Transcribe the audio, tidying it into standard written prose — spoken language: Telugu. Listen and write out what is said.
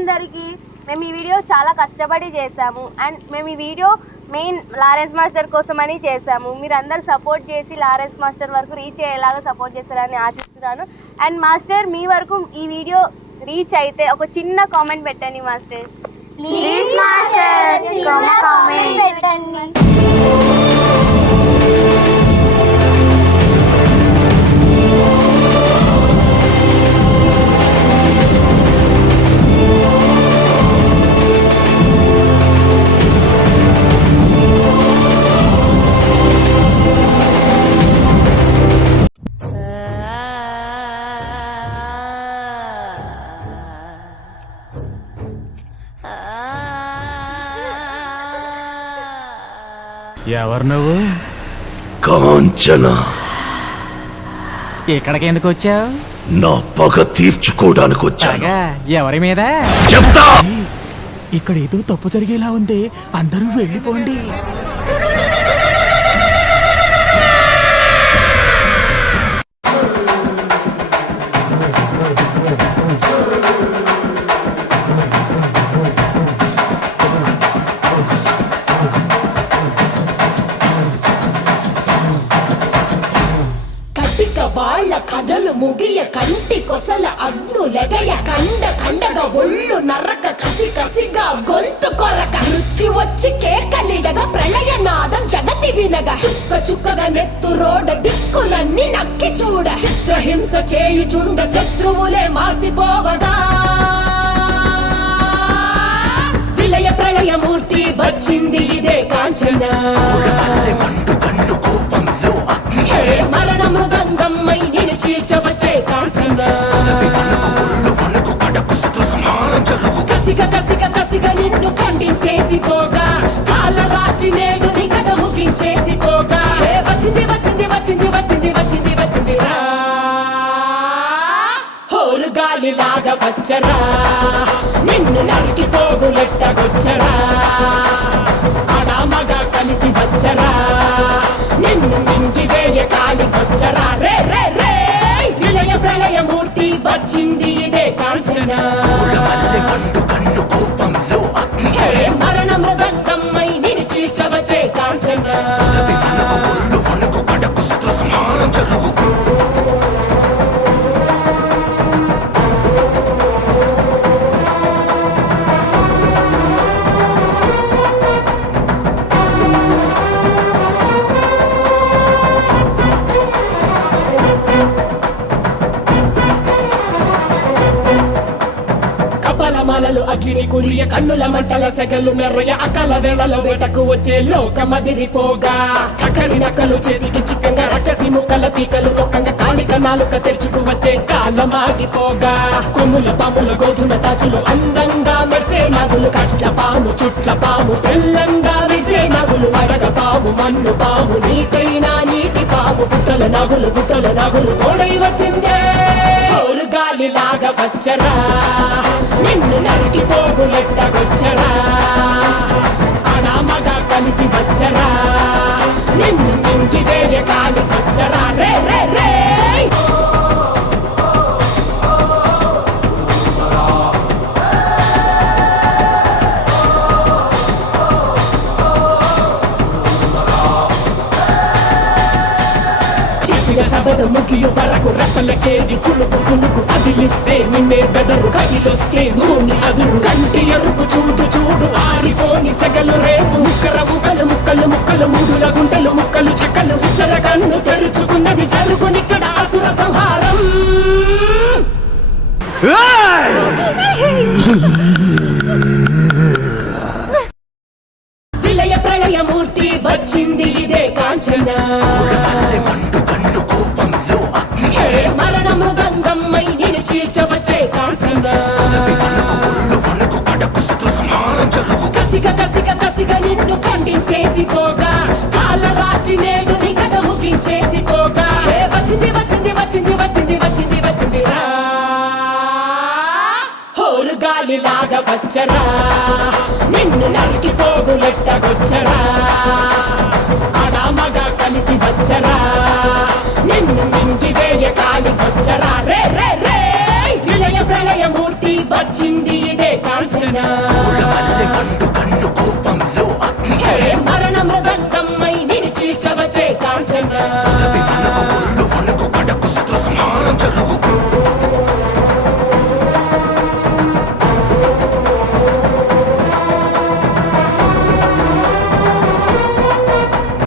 అందరికీ. మేము ఈ వీడియో చాలా కష్టపడి చేసాము అండ్ మేము ఈ వీడియో మెయిన్ లారెన్స్ మాస్టర్ కోసమని చేసాము. మీరు అందరు సపోర్ట్ చేసి లారెన్స్ మాస్టర్ వరకు రీచ్ అయ్యేలాగా సపోర్ట్ చేస్తారని ఆశిస్తున్నాను. అండ్ మాస్టర్ మీ వరకు ఈ వీడియో రీచ్ అయితే ఒక చిన్న కామెంట్ పెట్టండి మాస్టర్. ప్లీజ్ మాస్టర్ చిన్న కామెంట్ పెట్టండి. ఎవరు నువ్వు? కాంచన. ఇక్కడికి ఎందుకు వచ్చావు? నా పగ తీర్చుకోవడానికి వచ్చాను. ఎవరి మీద? చెప్తా. ఇక్కడ ఏదో తప్పు జరిగేలా ఉంది, అందరూ వెళ్ళిపోండి. వాళ్ళ కథలు ముగియ కంటి కొసల అగ్నులెగయ కండ కండగా ఒళ్ళు నరక కసి కసిగా గొంతు కొరక మృత్యు వచ్చి కేకలిడగా ప్రళయనాదం జగతి వినగా చుక్క చుక్కగా నెత్తు రోడ దిక్కులన్నీ నక్కి చూడ చిత్రహింస చేయుచుండ శత్రువులే మాసిపోవగా విలయ ప్రళయమూర్తి వచ్చింది ఇదే కాంచన. మరణ మృదంగమ్మై నేను చీల్చవచ్చే కాంచన. కసిగ కసిగ కసిగ నిన్ను ఖండించేసి పోగా కాలరాచి నేడు నిగడ ముగించేసి పోగా వచ్చింది వచ్చింది వచ్చింది వచ్చింది వచ్చింది వచ్చింది రా హోరు గాలిలాగా వచ్చరా నిన్ను నరికి పోగులెట్టగొచ్చరా ఆడామగా కలిసి వచ్చరా నిన్ను మింగి వేయ కాలి వచ్చరా రే రే రే విలయ ప్రళయమూర్తి వచ్చింది ఇదే కాంచన. మరణ మృదంగమ్మై నేను చీల్చవచ్చే కాంచన. కపలమాలలు అగ్ని కురియ కన్నుల మంటల సెగలు మెర్రయ అకల వేళలో వేటకు వచ్చే లోకమదిరిపోగా అక్కడి నక్కలు చేతికి చిక్కంగా రకసి ముక్కల పీకలు నొక్కంగా కాళిక నాలుక తెరుచుకు వచ్చే కాలమాగిపోగా కొమ్ముల పాముల గోధుమ తాచులు అందంగా మెరిసే నగులు కట్ల పాము చుట్ల పాము తెల్లంగా మెరిసే నగులు అడగ పాము మన్ను పాము నీటైనా నీటి పాము పుట్టల నగులు తోడై వచ్చిందే గాలిలాగా వచ్చరా నిన్ను నరికి పోగులెట్టగొచ్చరా అనామగా కలిసి వచ్చరా నిన్ను మింగి వేయ కాలి వచ్చరా రే రే రే సబద ముగియు వరకు రెప్పలకేది కులుకు కులుకు అదిలిస్తే నిన్నే బెదరు కదిలొస్తే భూమి అదురు కంటి ఎరుపు చూడు చూడు ఆరిపోని సెగలు రేపు ముష్కర ముక్కలు ముక్కలు ముక్కలు మూడుల గుంటలు ముక్కలు చెక్కలు చిచ్చర కన్ను తెరుచుకున్నది జరుగునిక్కడ అసుర సంహారం. విలయ ప్రళయమూర్తి వచ్చింది ఇదే కాంచన. మరణ మృదంగమ్మై నేను చీల్చవచ్చే కాంచన. కసిగ కసిగ కసిగ నిన్ను ఖండించేసి పోగా కాలరాచి నేడు నిగడ ముగించేసి పోగా వచ్చింది వచ్చింది వచ్చింది వచ్చింది వచ్చింది వచ్చింది రా హోరు గాలిలాగా వచ్చరా నిన్ను నరికి పోగులెట్టగొచ్చరా ఆడామగా కలిసి వచ్చరా నిన్ను మింగి వేయ కాలి వచ్చరా రే రే రే విలయ ప్రళయమూర్తి వచ్చింది ఇదే కాంచన మల్లె కంటు